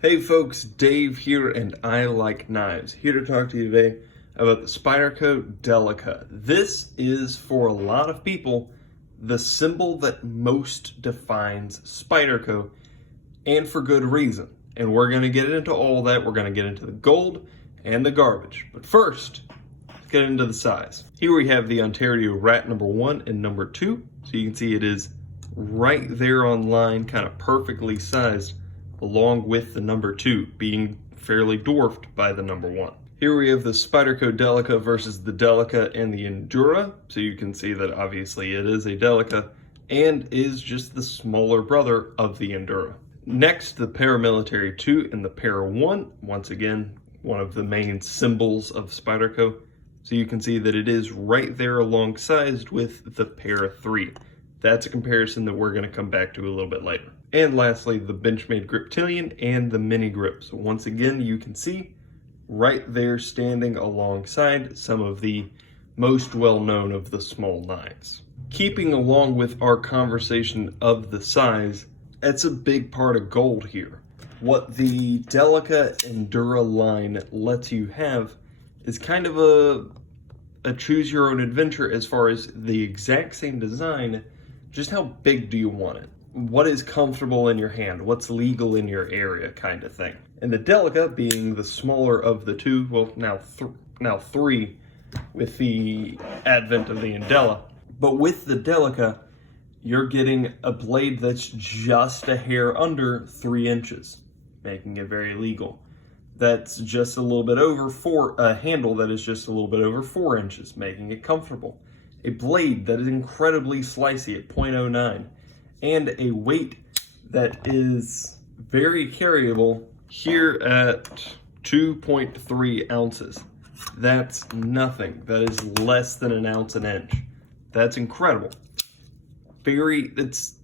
Hey folks, Dave here, and I like knives. Here to talk to you today about the Spyderco Delica. This is, for a lot of people, the symbol that most defines Spyderco, and for good reason. And we're going to get into all that. We're going to get into the gold and the garbage. But first, let's get into the size. Here we have the Ontario Rat number 1 and number 2. So you can see it is right there on line, kind of perfectly sized, along with the number 2 being fairly dwarfed by the number 1. Here we have the Spyderco Delica versus the Delica and the Endura. So you can see that obviously it is a Delica and is just the smaller brother of the Endura. Next, the Paramilitary 2 and the Para 1. Once again, one of the main symbols of Spyderco. So you can see that it is right there alongside with the Para 3. That's a comparison that we're going to come back to a little bit later. And lastly, the Benchmade Griptilian and the Mini Grip. So once again, you can see right there standing alongside some of the most well-known of the small knives. Keeping along with our conversation of the size, that's a big part of gold here. What the Delica Endura line lets you have is kind of a choose your own adventure as far as the exact same design. Just how big do you want it? What is comfortable in your hand? What's legal in your area kind of thing? And the Delica being the smaller of the two, well now three with the advent of the Endura. But with the Delica, you're getting a blade that's just a hair under 3 inches, making it very legal. That's just a little bit over a handle that is just a little bit over 4 inches, making it comfortable. A blade that is incredibly slicey at 0.09, and a weight that is very carryable here at 2.3 ounces. That's nothing. That is less than an ounce an inch. That's incredible. It's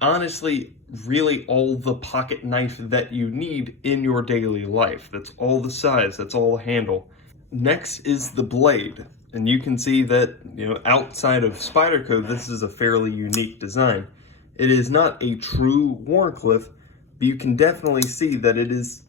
honestly really all the pocket knife that you need in your daily life. That's all the size, that's all the handle. Next is the blade. And you can see that, outside of Spyderco, this is a fairly unique design. It is not a true Wharncliffe, but you can definitely see that it is,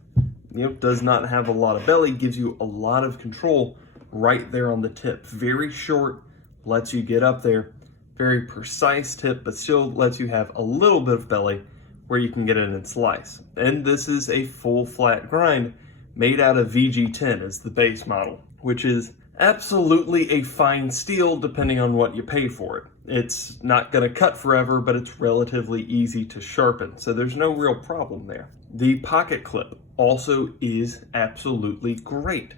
does not have a lot of belly, gives you a lot of control right there on the tip. Very short, lets you get up there. Very precise tip, but still lets you have a little bit of belly where you can get in and slice. And this is a full flat grind made out of VG10 as the base model, which is absolutely a fine steel depending on what you pay for it. It's not going to cut forever, but it's relatively easy to sharpen, so there's no real problem there. The pocket clip also is absolutely great.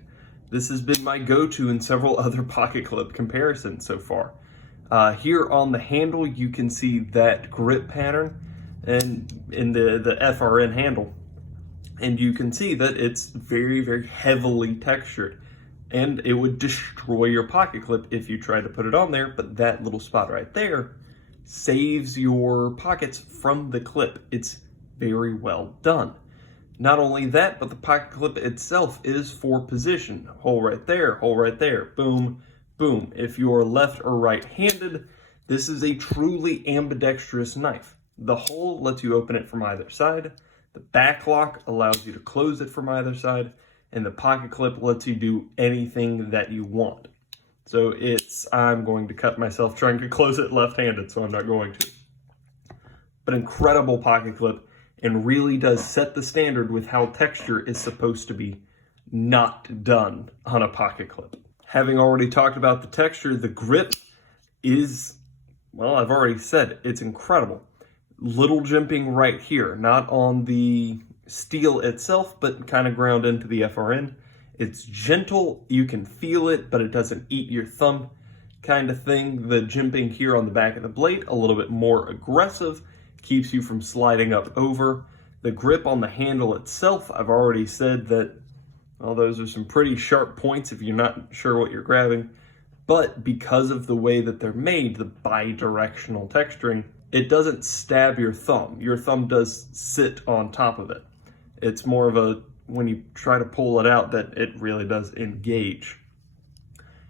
This has been my go-to in several other pocket clip comparisons so far. Here on the handle, you can see that grip pattern and in the FRN handle, and you can see that it's very, very heavily textured. And it would destroy your pocket clip if you try to put it on there, but that little spot right there saves your pockets from the clip. It's very well done. Not only that, but the pocket clip itself is for position. Hole right there, boom, boom. If you're left or right-handed, this is a truly ambidextrous knife. The hole lets you open it from either side. The back lock allows you to close it from either side. And the pocket clip lets you do anything that you want. So I'm going to cut myself trying to close it left-handed, so I'm not going to. But incredible pocket clip, and really does set the standard with how texture is supposed to be not done on a pocket clip. Having already talked about the texture, the grip is, well, I've already said it, it's incredible. Little jimping right here, not on the steel itself, but kind of ground into the FRN. It's gentle, you can feel it, but it doesn't eat your thumb kind of thing. The jimping here on the back of the blade, a little bit more aggressive, keeps you from sliding up over. The grip on the handle itself, I've already said that, well, those are some pretty sharp points if you're not sure what you're grabbing, but because of the way that they're made, the bi-directional texturing, it doesn't stab your thumb. Your thumb does sit on top of it. It's more of when you try to pull it out, that it really does engage.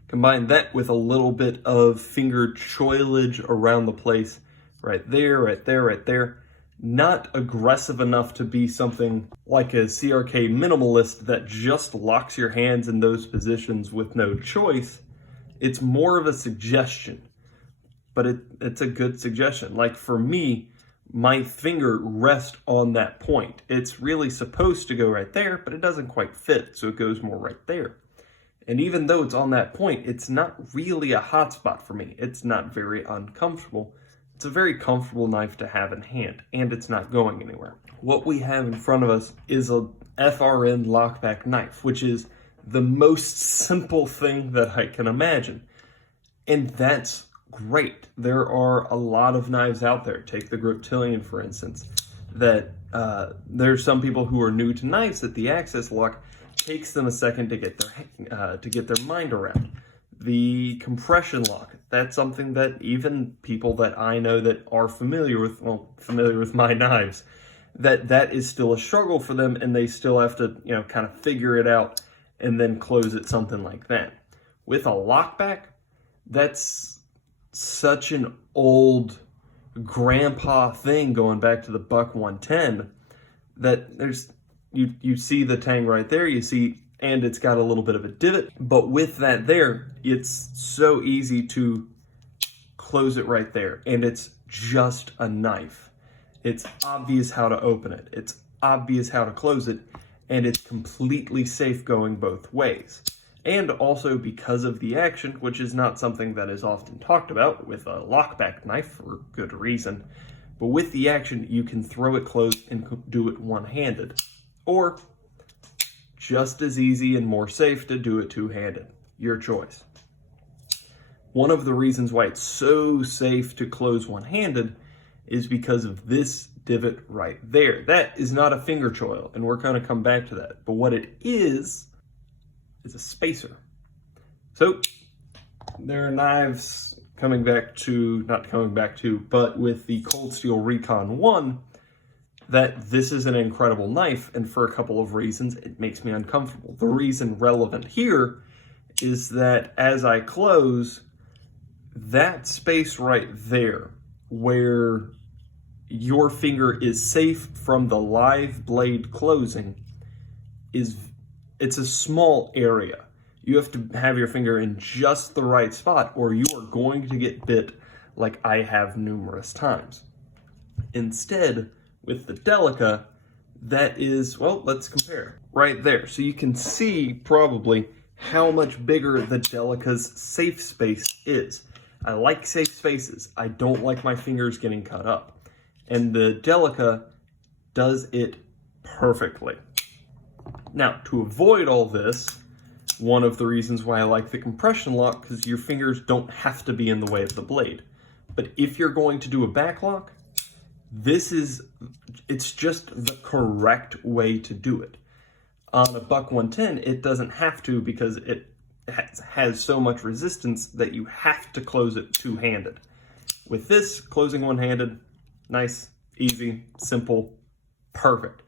Combine that with a little bit of finger choilage around the place, right there, not aggressive enough to be something like a CRK minimalist that just locks your hands in those positions with no choice. It's more of a suggestion, but it's a good suggestion. Like for me, my finger rests on that point. It's really supposed to go right there, but it doesn't quite fit, so it goes more right there. And even though it's on that point, it's not really a hot spot for me. It's not very uncomfortable. It's a very comfortable knife to have in hand, and it's not going anywhere. What we have in front of us is a FRN lockback knife, which is the most simple thing that I can imagine. And that's great. There are a lot of knives out there. Take the Griptilian, for instance, that there's some people who are new to knives that the access lock takes them a second to get their mind around. The compression lock, that's something that even people that I know that are familiar with my knives, that is still a struggle for them, and they still have to, kind of figure it out and then close it, something like that. With a lockback, that's such an old grandpa thing going back to the Buck 110 that there's, you see the tang right there, and it's got a little bit of a divot, but with that there, it's so easy to close it right there, and it's just a knife. It's obvious how to open it, it's obvious how to close it, and it's completely safe going both ways. And also because of the action, which is not something that is often talked about with a lockback knife for good reason, but with the action, you can throw it closed and do it one-handed. Or just as easy and more safe to do it two-handed. Your choice. One of the reasons why it's so safe to close one-handed is because of this divot right there. That is not a finger choil, and we're going to come back to that. But what it is a spacer. So there are knives but with the Cold Steel Recon 1, that this is an incredible knife, and for a couple of reasons, it makes me uncomfortable. The reason relevant here is that as I close, that space right there, where your finger is safe from the live blade closing, it's a small area. You have to have your finger in just the right spot, or you are going to get bit like I have numerous times. Instead, with the Delica, that is, well, let's compare. Right there. So you can see probably how much bigger the Delica's safe space is. I like safe spaces. I don't like my fingers getting cut up. And the Delica does it perfectly. Now, to avoid all this, one of the reasons why I like the compression lock, because your fingers don't have to be in the way of the blade. But if you're going to do a back lock, it's just the correct way to do it. On a Buck 110, it doesn't have to, because it has so much resistance that you have to close it two-handed. With this, closing one-handed, nice, easy, simple, perfect.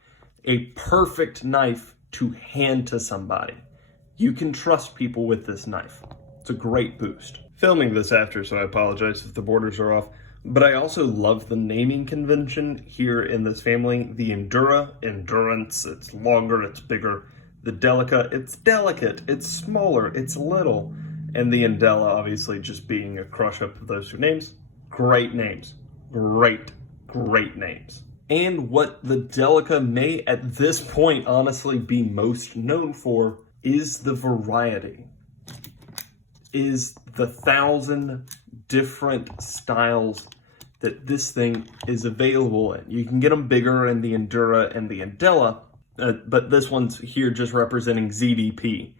A perfect knife to hand to somebody. You can trust people with this knife. It's a great boost. Filming this after, so I apologize if the borders are off. But I also love the naming convention here in this family. The Endura, endurance, it's longer, it's bigger. The Delica, it's delicate, it's smaller, it's little. And the Indela, obviously, just being a crush up of those two names. Great names. Great names. And what the Delica may, at this point, honestly be most known for is the variety. Is the 1,000 different styles that this thing is available in. You can get them bigger in the Endura and the Indela, but this one's here just representing ZDP,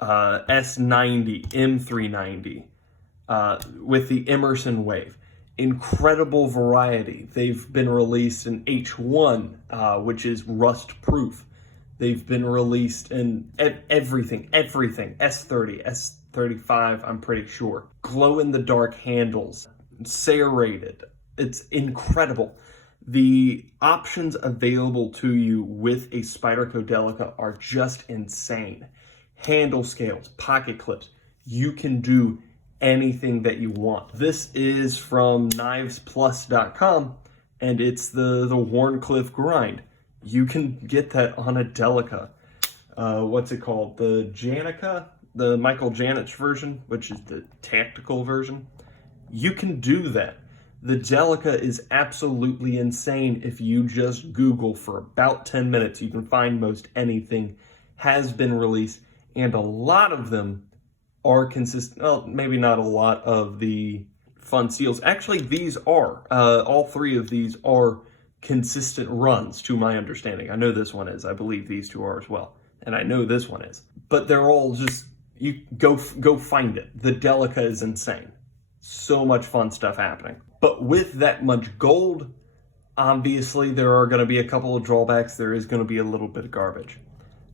S90, M390, with the Emerson Wave. Incredible variety. They've been released in H1, which is rust proof. They've been released in everything, S30, S35, I'm pretty sure. Glow-in-the-dark handles, serrated. It's incredible. The options available to you with a Spyderco Delica are just insane. Handle scales, pocket clips. You can do anything that you want. This is from knivesplus.com, and it's the Wharncliffe grind. You can get that on a Delica. What's it called? The Janica, the Michael Janich version, which is the tactical version. You can do that. The Delica is absolutely insane. If you just Google for about 10 minutes, you can find most anything has been released, and a lot of them are consistent. Well, maybe not a lot of the fun seals. Actually, these are. All three of these are consistent runs, to my understanding. I know this one is. I believe these two are as well. And I know this one is. But they're all just, you go find it. The Delica is insane. So much fun stuff happening. But with that much gold, obviously there are going to be a couple of drawbacks. There is going to be a little bit of garbage.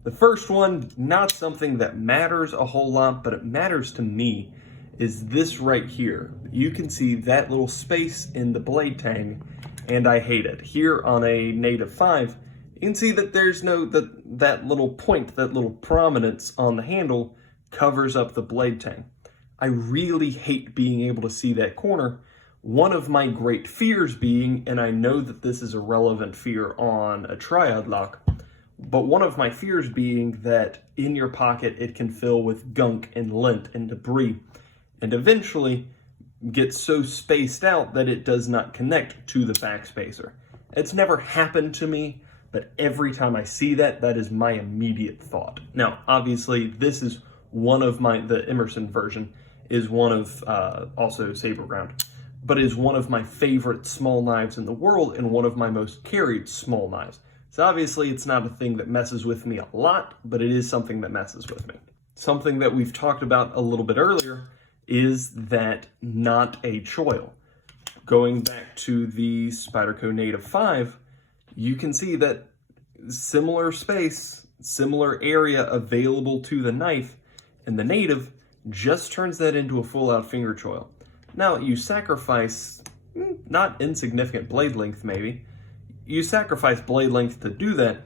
The first one, not something that matters a whole lot, but it matters to me, is this right here. You can see that little space in the blade tang, and I hate it. Here on a native 5, you can see that there's no, that little point, that little prominence on the handle covers up the blade tang. I really hate being able to see that corner. One of my great fears being, and I know that this is a relevant fear on a triad lock, but one of my fears being that in your pocket it can fill with gunk and lint and debris, and eventually get so spaced out that it does not connect to the backspacer. It's never happened to me, but every time I see that, that is my immediate thought. Now, obviously, this is one of the Emerson version is one of, also Saber Ground, but is one of my favorite small knives in the world and one of my most carried small knives. So obviously it's not a thing that messes with me a lot, but it is something that messes with me. Something that we've talked about a little bit earlier is that not a choil. Going back to the Spyderco Native 5, you can see that similar space, similar area available to the knife, and the Native just turns that into a full-out finger choil. Now, you sacrifice not insignificant blade length, maybe. You sacrifice blade length to do that,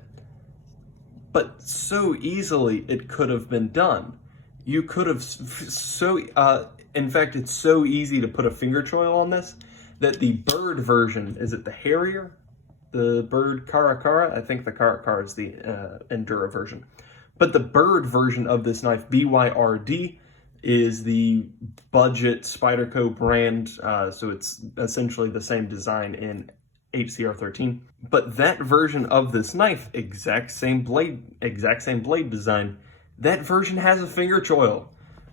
but so easily it could have been done. You could have in fact, it's so easy to put a finger choil on this that the bird version, is it the Harrier? The bird Caracara? I think the Caracara is the Endura version. But the bird version of this knife, BYRD, is the budget Spyderco brand, so it's essentially the same design in HCR 13. But that version of this knife, exact same blade design, that version has a finger choil.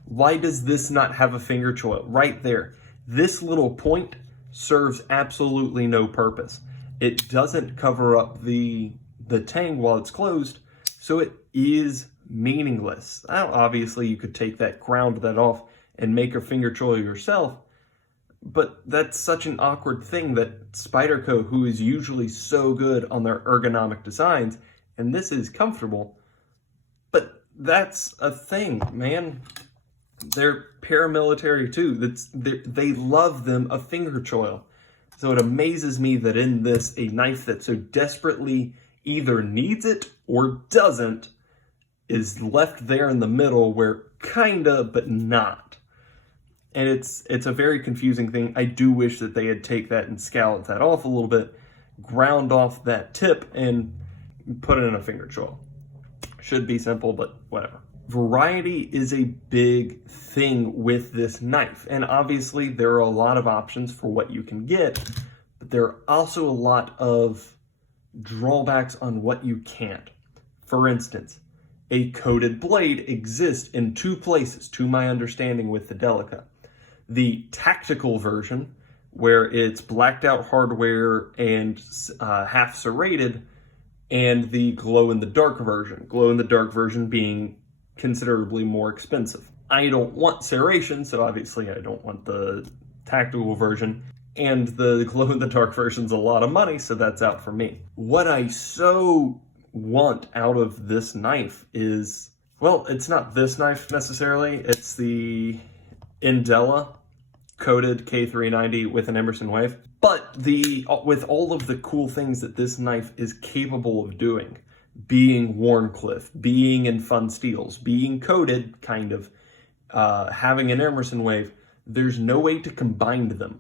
Why does this not have a finger choil? Right there. This little point serves absolutely no purpose. It doesn't cover up the tang while it's closed, so it is meaningless. Now, obviously, you could take that, ground that off, and make a finger choil yourself, but that's such an awkward thing that Spyderco, who is usually so good on their ergonomic designs, and this is comfortable, but that's a thing, man. They're paramilitary too. They love them a finger choil. So it amazes me that in this, a knife that so desperately either needs it or doesn't is left there in the middle where kinda, but not. And it's a very confusing thing. I do wish that they had take that and scallop that off a little bit, ground off that tip, and put it in a finger choil. Should be simple, but whatever. Variety is a big thing with this knife, and obviously there are a lot of options for what you can get, but there are also a lot of drawbacks on what you can't. For instance, a coated blade exists in two places, to my understanding, with the Delica. The tactical version, where it's blacked out hardware and half serrated, and the glow-in-the-dark version. Glow-in-the-dark version being considerably more expensive. I don't want serration, so obviously I don't want the tactical version, and the glow-in-the-dark version's a lot of money, so that's out for me. What I so want out of this knife is, well, it's not this knife necessarily, it's the Indela coated K390 with an Emerson wave, but with all of the cool things that this knife is capable of doing, being Wharncliffe, being in fun steels, being coated, kind of, having an Emerson wave, there's no way to combine them.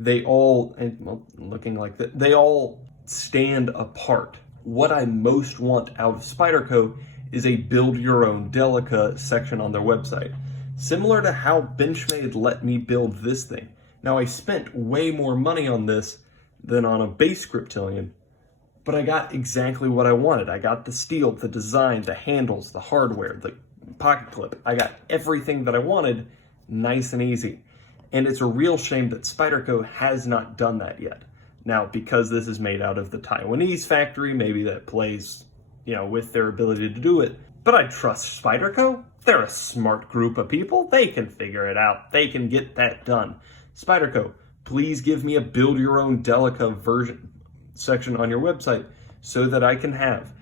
they all, and well, looking like that, they all stand apart. What I most want out of Spyderco is a build your own Delica section on their website. Similar to how Benchmade let me build this thing. Now I spent way more money on this than on a base Griptilian, but I got exactly what I wanted. I got the steel, the design, the handles, the hardware, the pocket clip. I got everything that I wanted, nice and easy. And it's a real shame that Spyderco has not done that yet. Now, because this is made out of the Taiwanese factory, maybe that plays, with their ability to do it. But I trust Spyderco. They're a smart group of people. They can figure it out. They can get that done. Spyderco, please give me a build your own Delica version section on your website so that I can have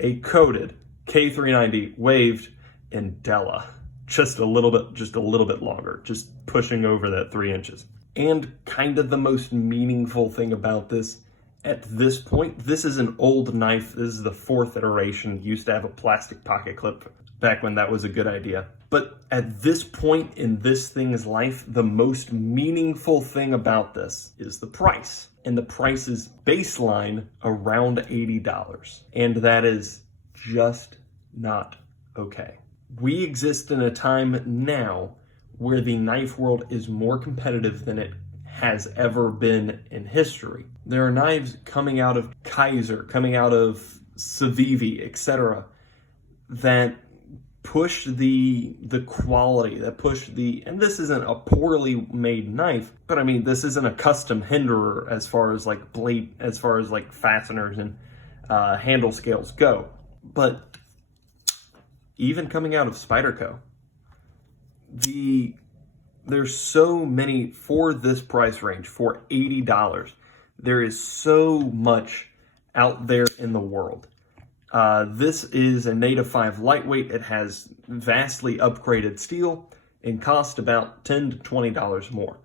a coated K390 waved in Della. Just a little bit longer, just pushing over that 3 inches. And kind of the most meaningful thing about this, at this point, this is an old knife. This is the 4th iteration. Used to have a plastic pocket clip back when that was a good idea. But at this point in this thing's life, the most meaningful thing about this is the price. And the price is baseline around $80. And that is just not okay. We exist in a time now where the knife world is more competitive than it has ever been in history. There are knives coming out of Kaiser, coming out of Civivi, etc., that push the quality, that push and this isn't a poorly made knife, but I mean, this isn't a custom hinderer as far as like blade, as far as like fasteners and handle scales go. But even coming out of Spyderco, there's so many for this price range, for $80. There is so much out there in the world. This is a Native 5 lightweight. It has vastly upgraded steel and cost about $10 to $20 more.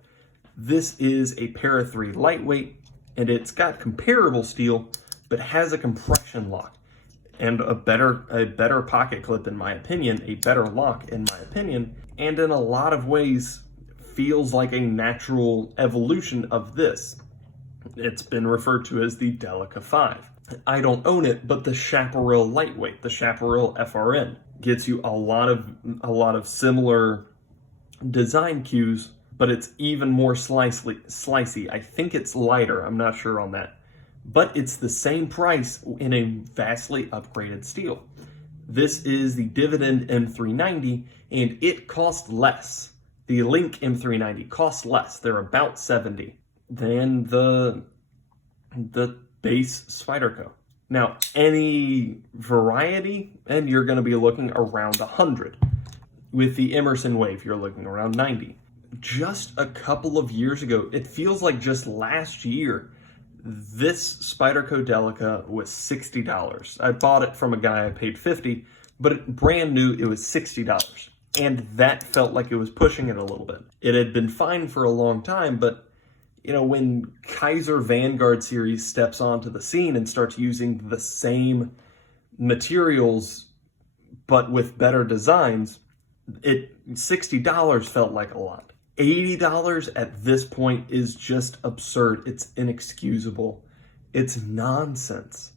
This is a Para 3 lightweight, and it's got comparable steel, but has a compression lock and a better pocket clip in my opinion, a better lock in my opinion, and in a lot of ways feels like a natural evolution of this. It's been referred to as the Delica 5. I don't own it, but the Chaparral lightweight, the Chaparral FRN, gets you a lot of similar design cues, but it's even more slicey. I think it's lighter. I'm not sure on that. But it's the same price in a vastly upgraded steel. This is the Dividend M390, and it costs less. The Link M390 costs less. They're about $70 than the base Spyderco. Now, any variety, and you're going to be looking around $100. With the Emerson Wave, you're looking around $90. Just a couple of years ago, it feels like just last year, this Spyderco Delica was $60. I bought it from a guy, I paid $50, but brand new, it was $60. And that felt like it was pushing it a little bit. It had been fine for a long time, but when Kaiser Vanguard series steps onto the scene and starts using the same materials, but with better designs, $60 felt like a lot. $80 at this point is just absurd. It's inexcusable. It's nonsense,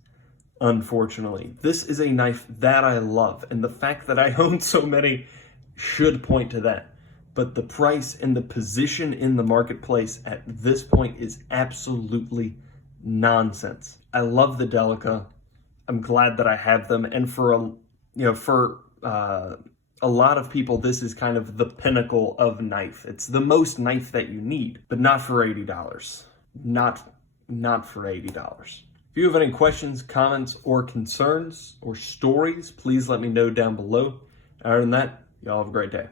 unfortunately. This is a knife that I love, and the fact that I own so many should point to that. But the price and the position in the marketplace at this point is absolutely nonsense. I love the Delica. I'm glad that I have them, and for a lot of people, this is kind of the pinnacle of knife. It's the most knife that you need, but not for $80. Not for $80. If you have any questions, comments, or concerns, or stories, please let me know down below. Other than that, y'all have a great day.